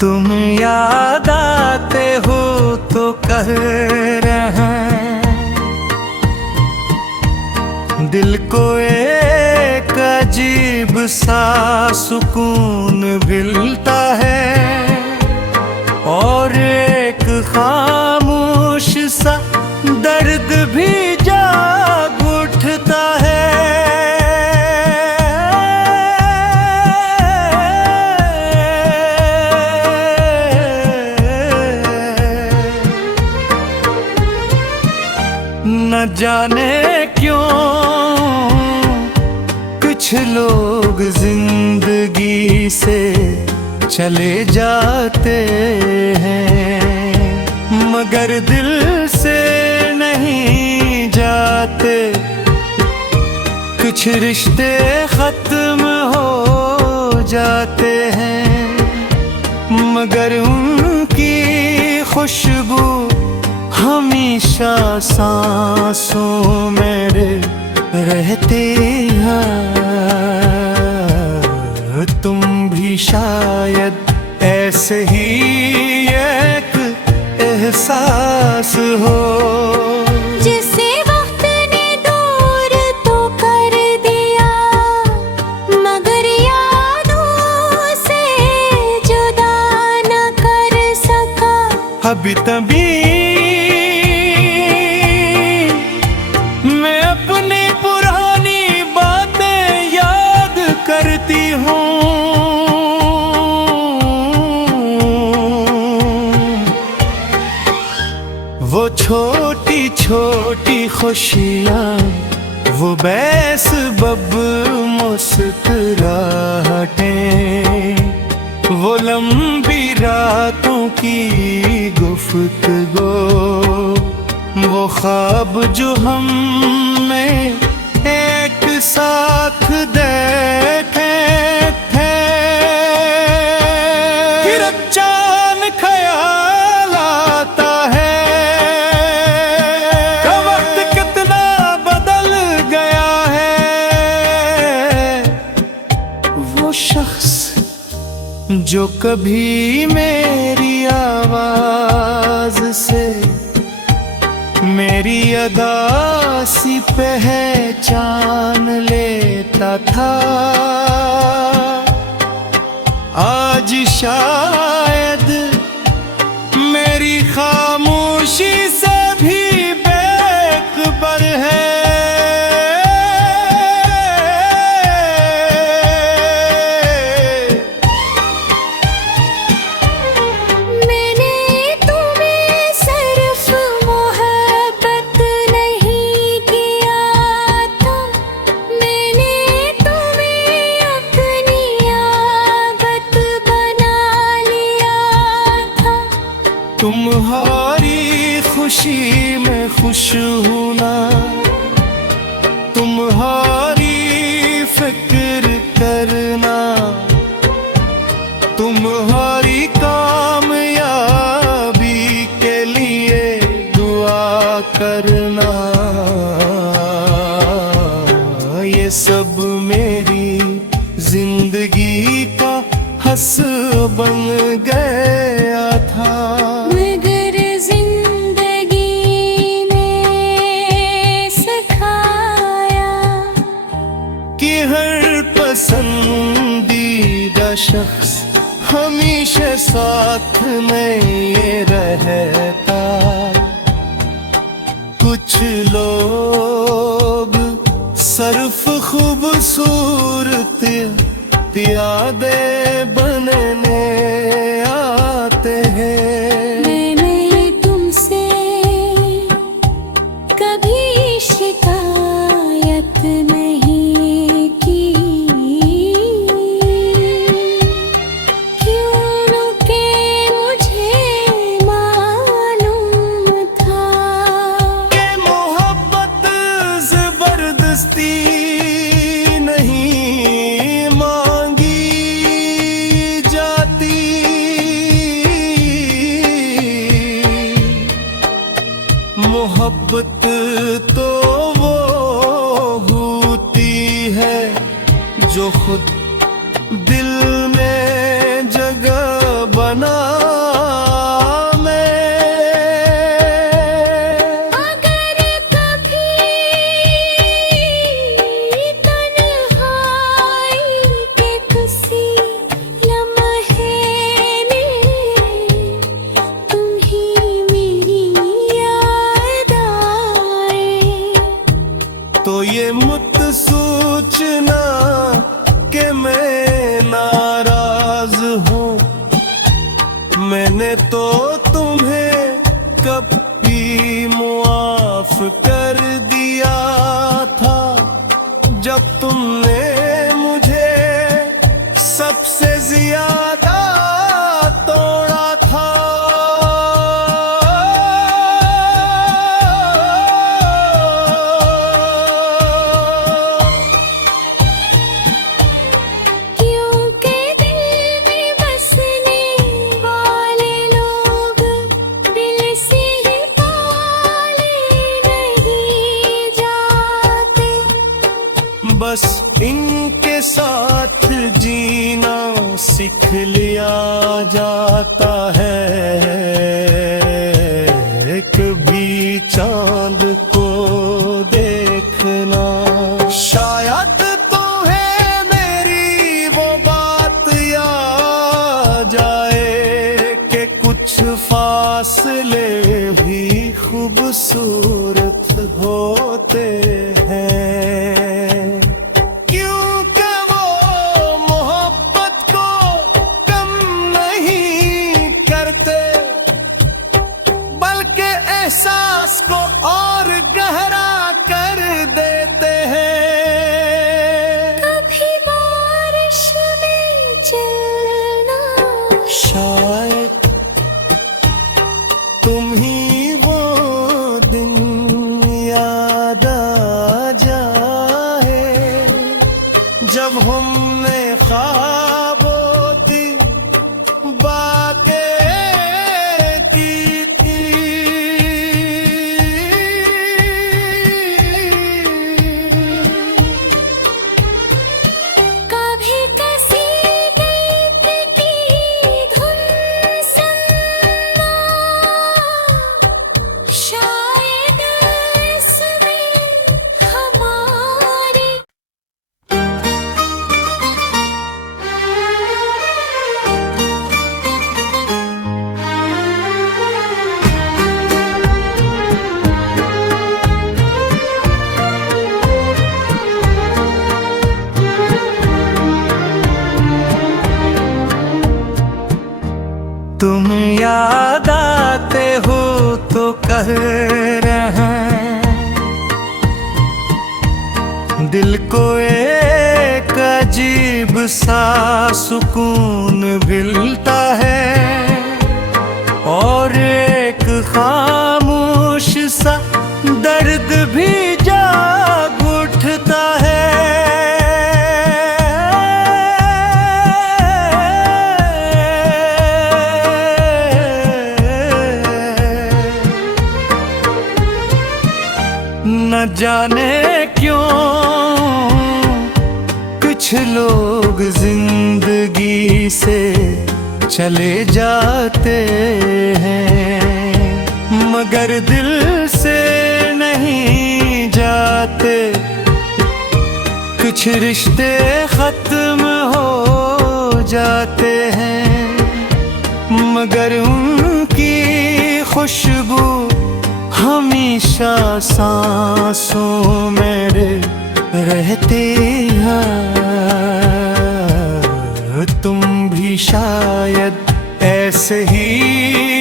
तुम याद आते हो तो कह रहे दिल को एक अजीब सा सुकून मिलता है और एक खामोश सा दर्द भी जाग उठता है। न जाने क्यों कुछ लोग जिंदगी से चले जाते हैं मगर दिल से नहीं जाते। कुछ रिश्ते खत्म हो जाते हैं मगर उनकी खुशबू हमेशा सांसों में रहते हैं। तुम भी शायद ऐसे ही एक एहसास हो जिसे वक्त ने दूर तो कर दिया मगर यादों से जुदा न कर सका। अभी तभी मैं अपनी पुरानी बातें याद करती हूँ। वो छोटी छोटी खुशियाँ वो बेसबब मुस्कुराहटें वो लंबी रातों की गुफ्तगू वो ख्वाब जो हमें एक साथ देखे थे। फिर अचानक ख्याल आता है कि वक्त कितना बदल गया है। वो शख्स जो कभी मेरी आवाज से मेरी अदा सी पहचान लेता था आज शायद मेरी खामोशी से भी बेखबर है। तुम्हारी खुशी में खुश हूँ ना तुम्हारी फिक्र करना तुम्हारी कामयाबी के लिए दुआ करना ये सब मेरी जिंदगी का हंस बन गया था। मगर जिंदगी ने सिखाया कि हर पसंदीदा शख्स हमेशा साथ नहीं रहता। कुछ लोग सिर्फ खूबसूरत प्यादे बनने आते हैं। मैंने तुमसे कभी शिकायत नहीं की क्योंकि मुझे मालूम था कि मोहब्बत जबरदस्ती मोहब्बत तो वो होती है जो खुद दिल में जगह बना सूचना कि मैं नाराज हूँ। मैंने तो तुम्हें कभी मुआफ कर दिया था, जब तुमने मुझे सबसे ज्यादा तोड़ा था। क्योंकि दिल में बसने वाले लोग दिल से निकाले नहीं जाते। बस इनके साथ जीना सीख लिया जाता है। कभी चांद को देखना, शायद तो है मेरी वो बात याद जाए कि कुछ फासले भी खूबसूरत होते हैं। क्योंकि वो मोहब्बत को कम नहीं करते, बल्कि एहसास को और गहरा कर देते हैं। कभी बारिश में चलना, शायद तुम ही वो दिन याद आ जाए, जब हमने ख्वाबों की बातें की थी। कभी कसी गीत की धुन सुनना, शायद इसमें हमारी तुम याद आते हो तो कह रहे हैं, दिल को एक अजीब सा सुकून मिलता है, और एक खामोश सा दर्द भी जाग उठता है। न जाने क्यों कुछ लोग जिंदगी से चले जाते हैं, मगर दिल से नहीं जाते। कुछ रिश्ते खत्म हो जाते हैं, मगर उनकी खुशबू हमेशा सांसों में रहती है। तुम भी शायद ऐसे ही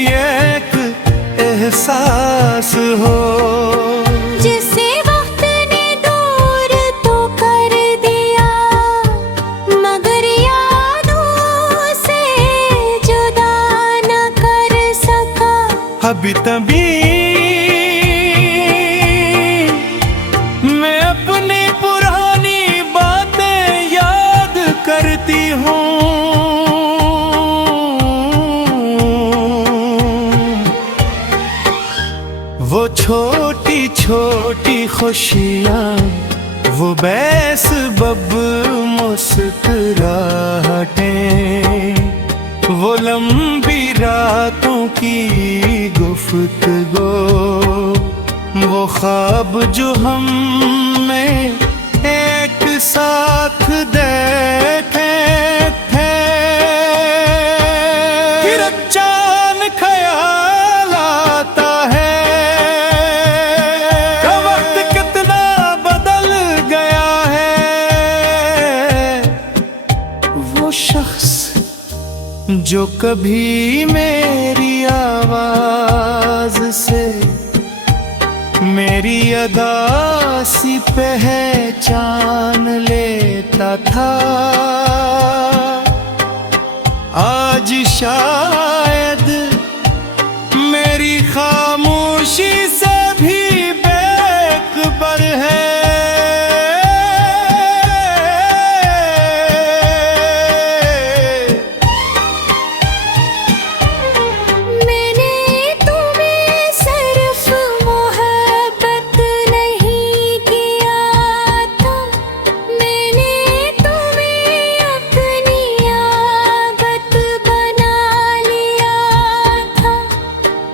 एक एहसास हो, जिसे वक्त ने दूर तो कर दिया, मगर यादों से जुदा न कर सका। अभी तभी मैं अपनी पुरानी बातें याद करती हूँ। वो छोटी छोटी खुशियाँ, वो बेसबब मुस्कुराहटें, वो लंबी रातों की गुफ्तगू, वो ख्वाब जो हमने एक साथ देखे थे। फिर अचानक ख्याल आता है कि वक्त कितना बदल गया जो कभी मेरी आवाज से मेरी अदा सी पहचान लेता था, आज शायद मेरी खामोशी से भी बेखबर है।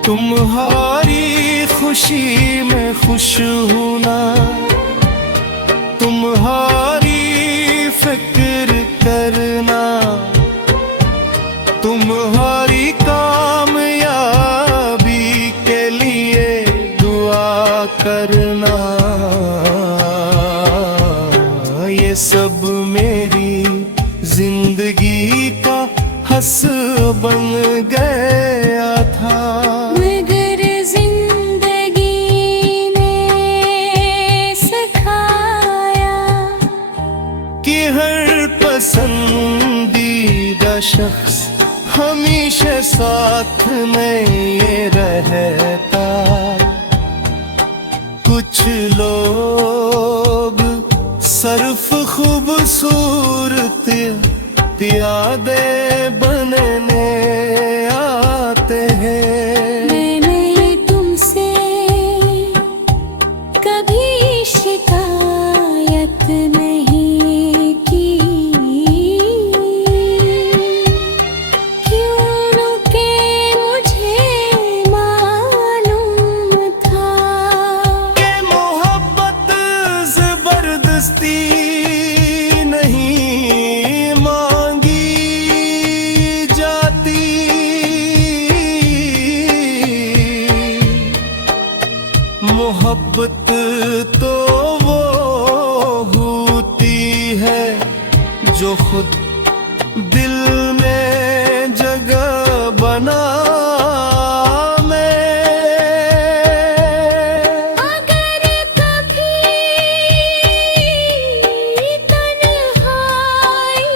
तुम्हारी खुशी में खुश हूँ ना, तुम्हारी फिक्र करना, तुम्हारी कामयाबी के लिए दुआ करना, ये सब मेरी जिंदगी का हंस बन गया था। मगर जिंदगी ने सिखाया कि हर पसंदीदा शख्स हमेशा साथ नहीं रहता। कुछ लोग सिर्फ खूबसूरत प्यादे बनने आते हैं। मैंने तुमसे कभी शिकायत नहीं की, क्योंकि मुझे मालूम था कि मोहब्बत जबरदस्ती मोहब्बत तो वो होती है जो खुद दिल में जगह बना। अगर कभी तन्हाई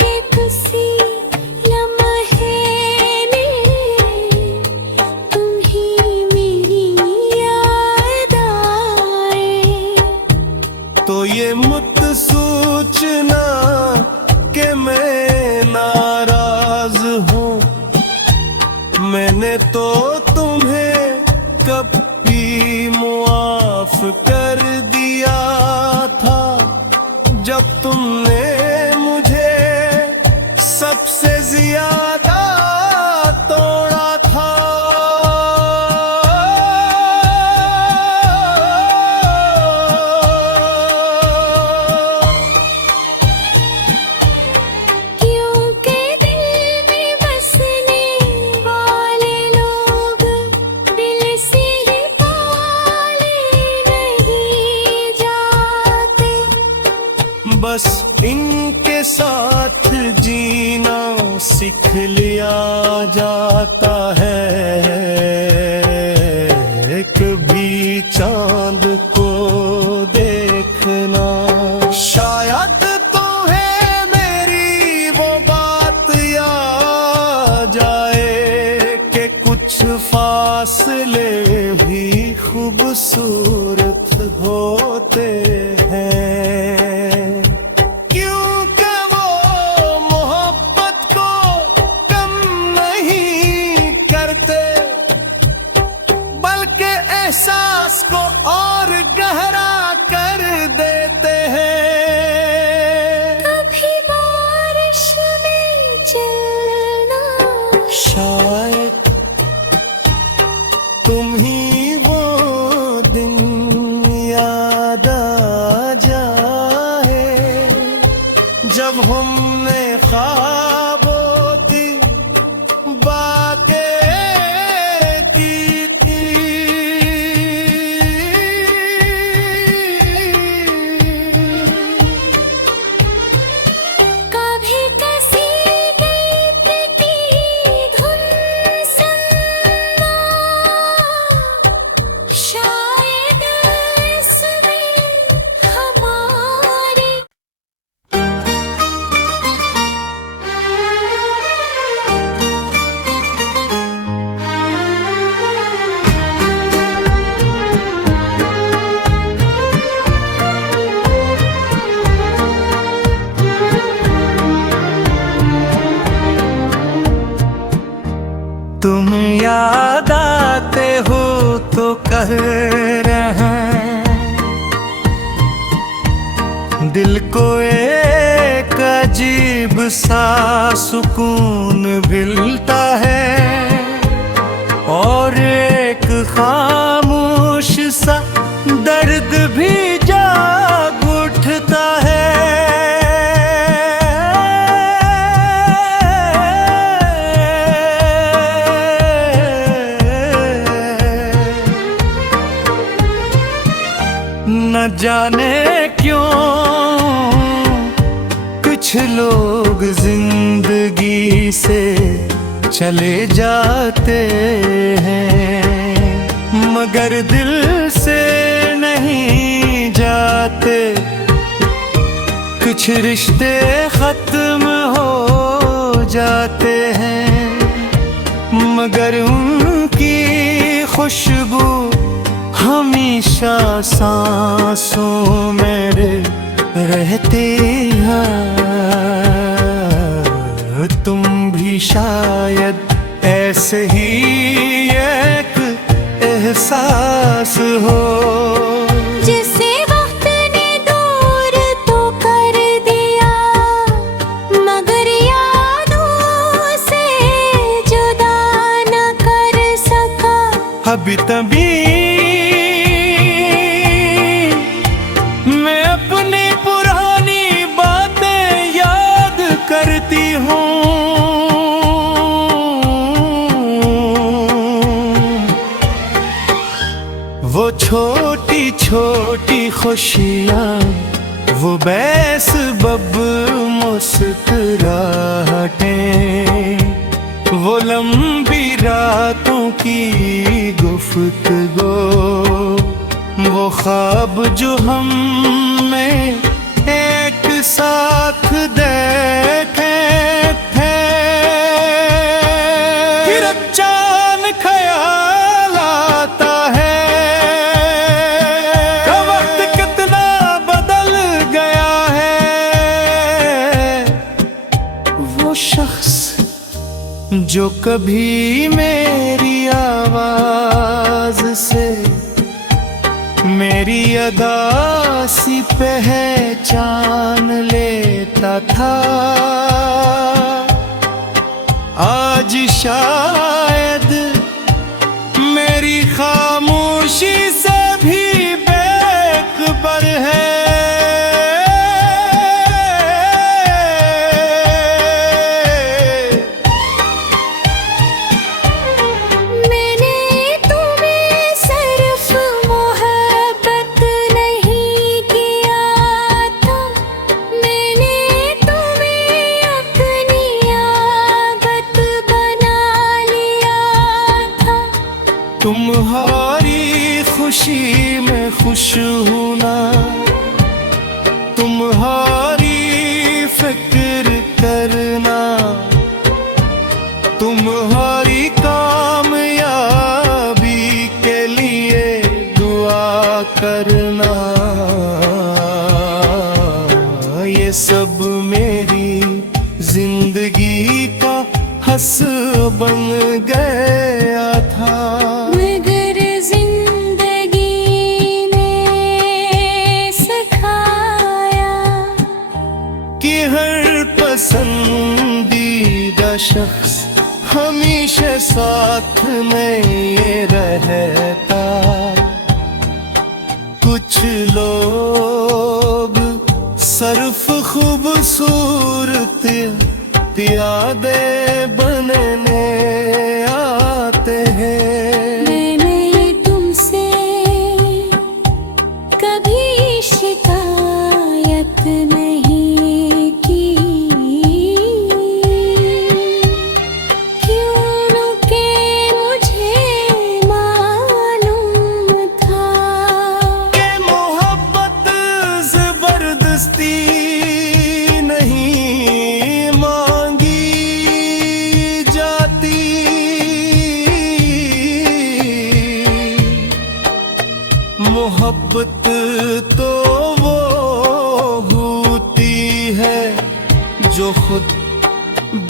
के किसी लम्हे में तुम्ही मेरी याद आए, तो ये मत सोचना कि मैं नाराज हूँ, मैंने तो तुम्हें कभी मुआफ कर दिया था, जब तुमने मुझे सबसे ज्यादा तोड़ा था। बस इनके साथ जीना सीख लिया जाता है, कभी चांद को देखना। शायद तो है मेरी वो बात याद जाए कि कुछ फासले भी खूबसूरत होते हैं। एहसास को और गहरा कर देते हैं। कभी बारिश में चलना, शायद तुम ही वो दिन याद आ जाए जब हमने ख्वाबों की बातें तुम याद आते हो तो कह रहे दिल को एक अजीब सा सुकून मिलता है और एक खामोश सा दर्द भी जाग उठता है। न जाने क्यों कुछ लोग जिंदगी से चले जाते हैं मगर दिल से नहीं जाते। कुछ रिश्ते खत्म हो जाते हैं मगर उनकी खुशबू हमेशा सांसों में रहते हैं। तुम भी शायद ऐसे ही एक एहसास हो जिसे वक्त ने दूर तो कर दिया मगर यादों से जुदा न कर सका। अभी तभी मैं अपनी पुरानी बातें याद करती हूँ। वो छोटी छोटी खुशियाँ वो बेसबब मुस्कुराहटें वो लंबी रातों की गुफ्तगू वो ख्वाब जो हमें एक साथ देखे थे। फिर अचानक ख्याल आता है कि वक्त कितना बदल गया है। वो शख्स जो कभी मेरी आवाज से मेरी अदा सी पहचान लेता था आज शायद मेरी खामोशी से भी बेखबर है। तुम्हारी खुशी में खुश हूँ ना तुम्हारी फिक्र करना तुम्हारी कामयाबी के लिए दुआ करना ये सब मेरी जिंदगी का हंस बन गया था। मगर जिंदगी ने सिखाया कि हर पसंदीदा शख्स हमेशा साथ में रहता। कुछ लोग सिर्फ खूबसूरत प्यादे बनने आते हैं। मैंने तुमसे कभी शिकायत नहीं की क्योंकि मुझे मालूम था कि मोहब्बत जबरदस्ती मोहब्बत तो वो होती है जो खुद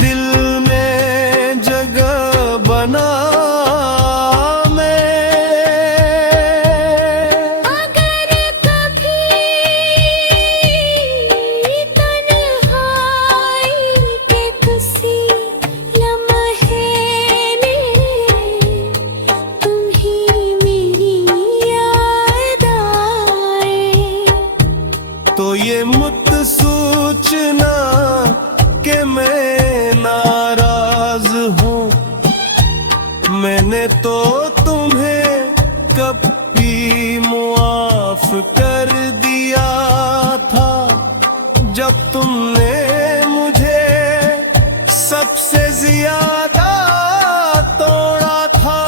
दिल में जगह बना सोचना कि मैं नाराज हूँ। मैंने तो तुम्हें कभी मुआफ कर दिया था, जब तुमने मुझे सबसे ज्यादा तोड़ा था।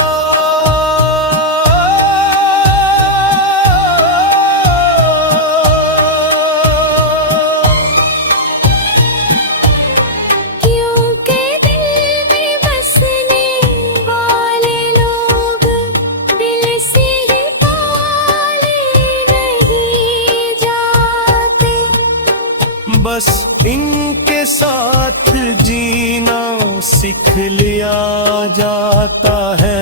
क्योंकि दिल में बसने वाले लोग दिल से ही पाले नहीं जाते। बस इनके साथ जीना सीख लिया जाता है।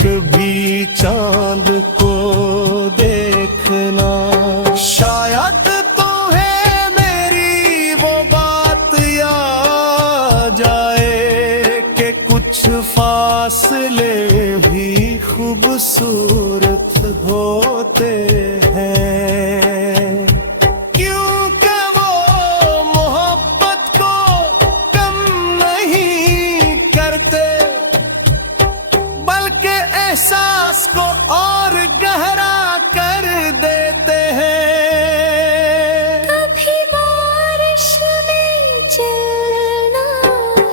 कभी चांद को देखना, शायद तो है मेरी वो बात याद जाए कि कुछ फासले भी खूबसूरत होते हैं। क्योंकि वो मोहब्बत को कम नहीं करते, बल्कि एहसास को और गहरा कर देते हैं। कभी बारिश में चलना,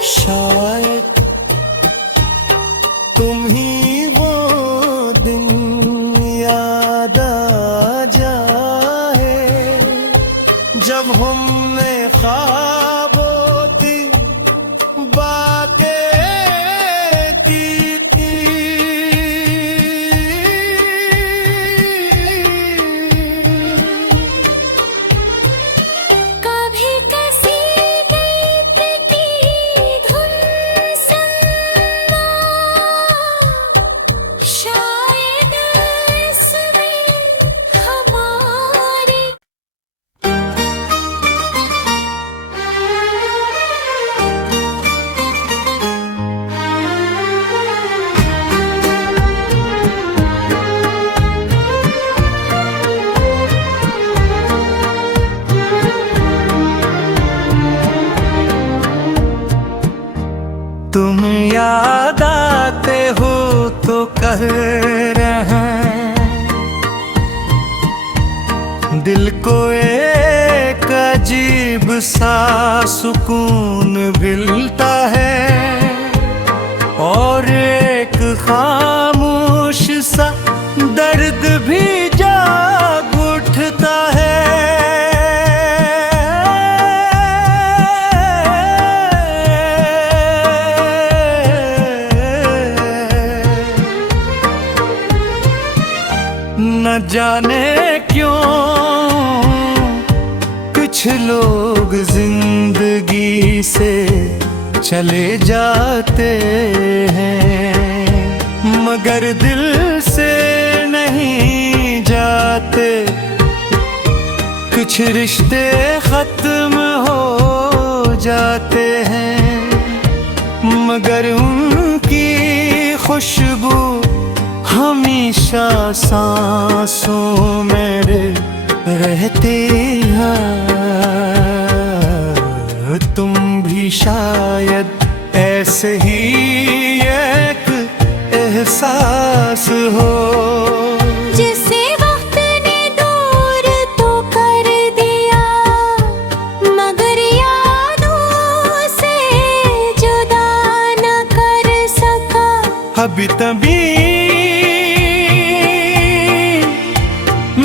शायद तुम ही वो दिन याद आ जाए, जब हमने ख्वाबों बातें की थी। कभी कसी गीत की धुन सुनना, शायद इसमें हमारी तुम याद आते हो तो कह रहे हैं, दिल को एक अजीब सा सुकून मिलता है, और एक खामोश सा दर्द भी जाग उठता है। न जाने क्यों कुछ लोग जिंदगी से चले जाते हैं, मगर दिल से नहीं जाते। कुछ रिश्ते खत्म हो जाते हैं, मगर उनकी खुशबू हमेशा सांसों में रहते हैं। तुम भी शायद ऐसे ही एक एहसास हो, जिसे वक्त ने दूर तो कर दिया, मगर यादों से जुदा न कर सका। अभी तभी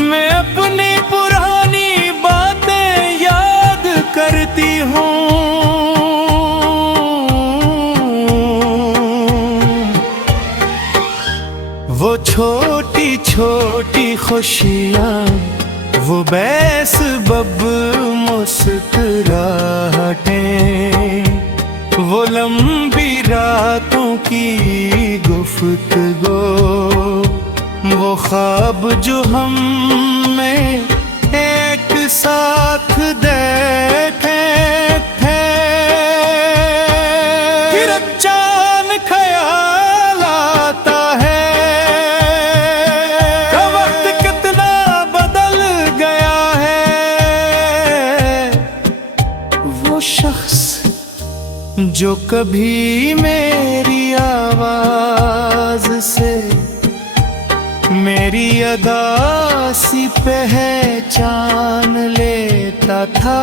मैं अपनी पुरानी बातें याद करती हूँ। वो छोटी छोटी खुशियाँ, वो बेसबब मुस्कुराहटें, वो लंबी रातों की गुफ्तगू, वो ख्वाब जो हमने एक साथ देखे थे। फिर अचानक ख्याल आता है कि वक्त कितना बदल गया है। जो कभी मेरी आवाज से मेरी अदा सी पहचान लेता था,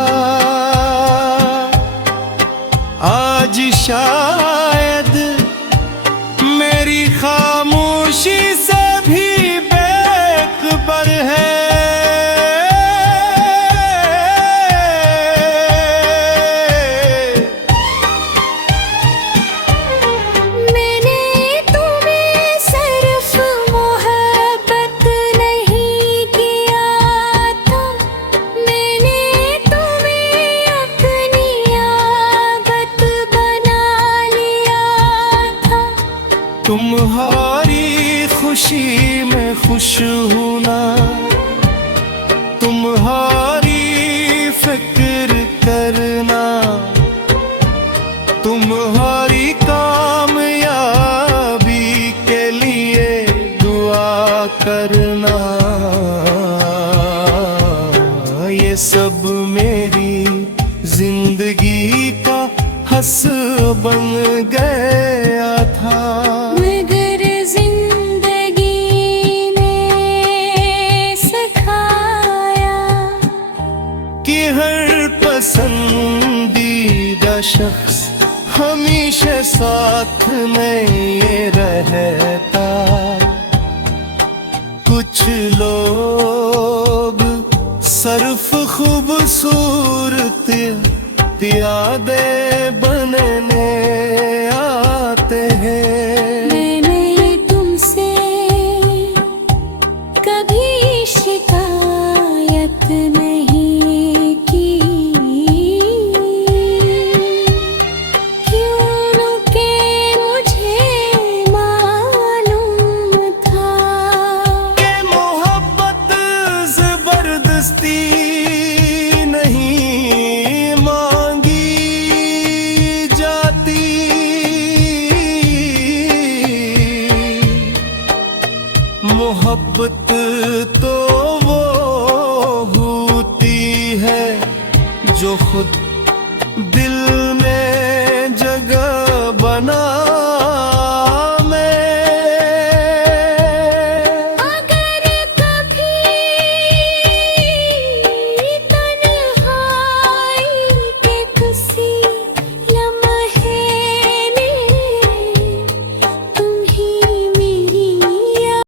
आज शायद मेरी खामोशी से भी बेखबर है। तुम्हारी खुशी में खुश हूँ ना, तुम्हारी फिक्र करना, तुम्हारी कामयाबी के लिए दुआ करना, ये सब मेरी जिंदगी का हंस बन गया था। मगर जिंदगी ने सिखाया कि हर पसंदीदा शख्स हमेशा साथ नहीं रहता। कुछ लोग सिर्फ खूबसूरत यादे बनने आते हैं। मैंने तुमसे कभी शिकायत नहीं की, क्योंकि मुझे मालूम था कि मोहब्बत जबरदस्ती मोहब्बत तो वो होती है जो खुद